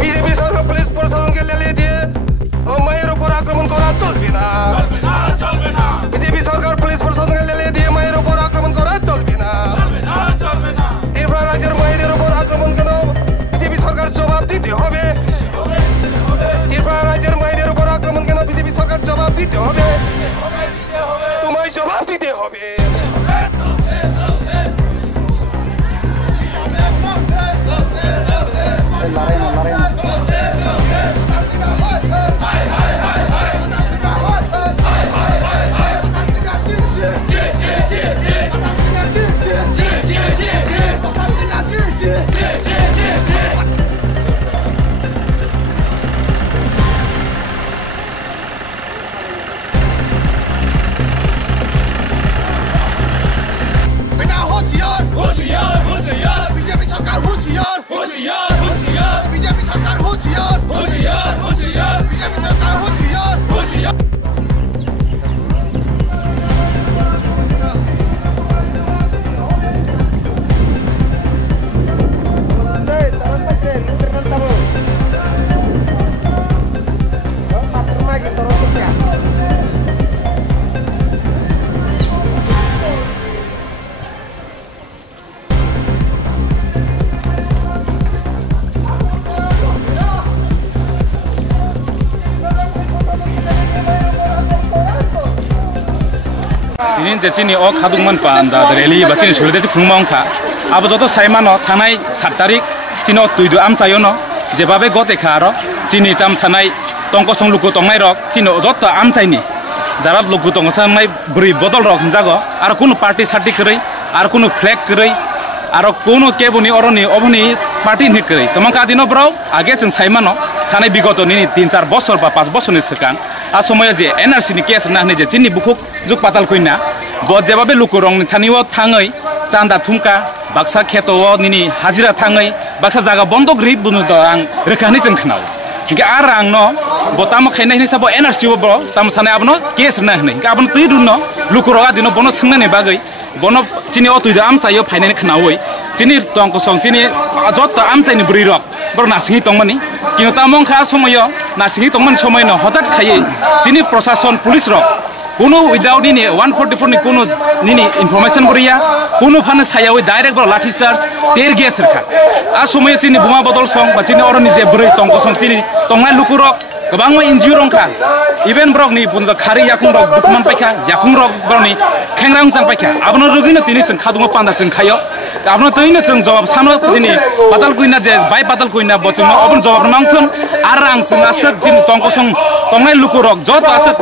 BJP सरकार police प्रशासन के ले दिए और मायरों पर आक्रमण करा चल बिना बीजेपी सरकार पुलिस प्रशासन के ले दिए मायरों पर आक्रमण करा चल बिना त्रिपुरा राज्य मायरों पर आक्रमण करो बीजेपी सरकार जवाब दीते होबे त्रिपुरा राज्य मायरों पर आक्रमण करो बीजेपी सरकार जवाब दीते होबे तुम्हें जवाब दीते होबे Ini jadi oh kadungman panda dari rally baca ini sulit jadi pengumuman kah. Abu jodoh saya mana tanai 7 tarik cini tujuh am sayono jebabe gote karo cini tam sanai tongkosong lugu tongai rok cini jodoh am saya ini jarab lugu tongkosong mai beri botol rok jago ar kuno party sati kerai ar kuno flag kerai ar kuno kebuni oroni oboni party nih kerai teman kadino bro age ceng saya mana tanai bigoto ini 3-4 bosor pa 5 bosor nih sekarang asomaya je NRC ni kes nah nih je cini buku juk patal kuina bot jebabe lukurong ni thaniwo thangai chanda thumka baksa kheto nini hajira thangai baksa jaga bondok rib bunu to ang rekhani jengkhnau ga arang no botamo khainai ni sabo NRC bro tam sanai abno kes nah nei ga abno tui dunno lukuro adino bono singna ni bagai bono chini o tui am sayo phainai ni khnawoi chini tongko song chini jotto am chai ni bri rok bro nasingi tongmani kino tamong kha somoyo nasingi tongman somoy no hotat khayei chini proshashan police rok kuno without ini 144 ni kuno nini information beriya kuno phane sayawi direct bro lathi charge tear gas rekha asumai chini buma bodol song ba chini oroni je bri tongko song chini tongnai lukurok gobang injury rongkha even brok ni bunda khari yakung rok bukman paikha yakung rok broni khengrang jang paikha abno rogino tini jeng khadungo panda jeng khayo abno toino jeng jawab sano chini patal kuina je bai patal kuina bochung abon jawab mangthun arang jeng asak chini tongko song tongnai lukurok joto asak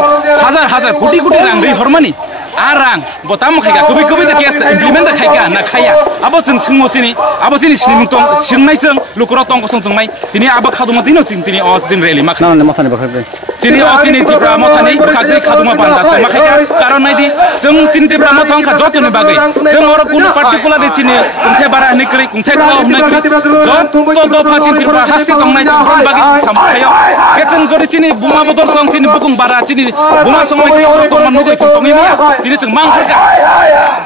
hazar koটি rang ri hormani arang botam khaiga kubi ta kes implement ta khaiga na khaya abo jeng singmo chini abo chini sinimung tong singnai jeng lukurok tongko song jengmai tini aba khadungo tino tini o jeng rally mak na mathani bakhabe chini o tini tipra mothani khagri khadungo panda jeng khaiga karon nai di jeng tini tipra mothang kha joto ni bagai jeng oro kuno particular chini kungthai bara ni kri kungthai kha homnai kri joto dofa chini tipra hasti tongnai jeng bron bagai sam khayo ke jeng jori chini buma bodol song chini bukung bara chini buma song mai chok tong man nogoi jeng tongini ya tini jeng mang kharga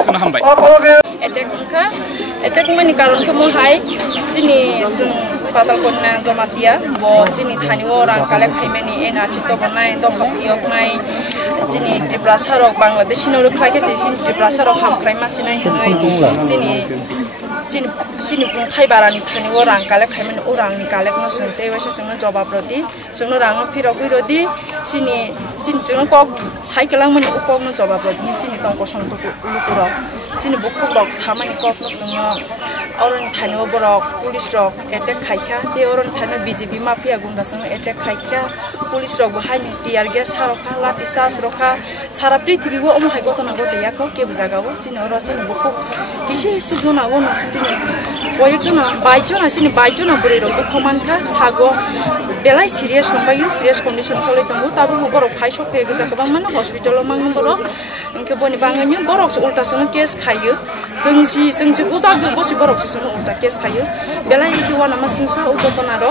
suna hambai etek mani karon ke mohai sini sing patal konna jomatia bo sini thani orang kalek khaimeni NRC to bonai to papiok nai sini Tripura sarok Bangladesh no rukhai ke sini Tripura sarok ham krai ma sinai sini pun thai barani thani orang kalek khaimen orang ni kalek no sente wese singna jawab rodi singno rang phiro rodi sini jeng kok cyclang mani ukok no jawab rodi sini tong kosong to lukuro sini bukhuk rok samani kok no singno orang thani borok police rok attack khaikha te orang thani BJP mafia gunda sing attack khaikha police rok bahani tear gas harokha lati sas rokha sara prithibhi go omhai gotona gote yakho ke bujagawo sini oro sini bukhuk kisi sujuna wono sini কয়েকজন 22 জন আসেনি 22 জন বরে rock কমানখা sago বেলাই serious Nabai serious condition চলে দঙ্গো তাবো বরক ফাইসক pay গজা गोबां मान हस्पिटालाव मांग बरक इनके बनि बाङैनो बरक उल्टा सङ केस खायो जोंजि बुजागो बसि बरक सङ उल्टा केस खायो बेलाई कि वाना मा सिंसा उगतना र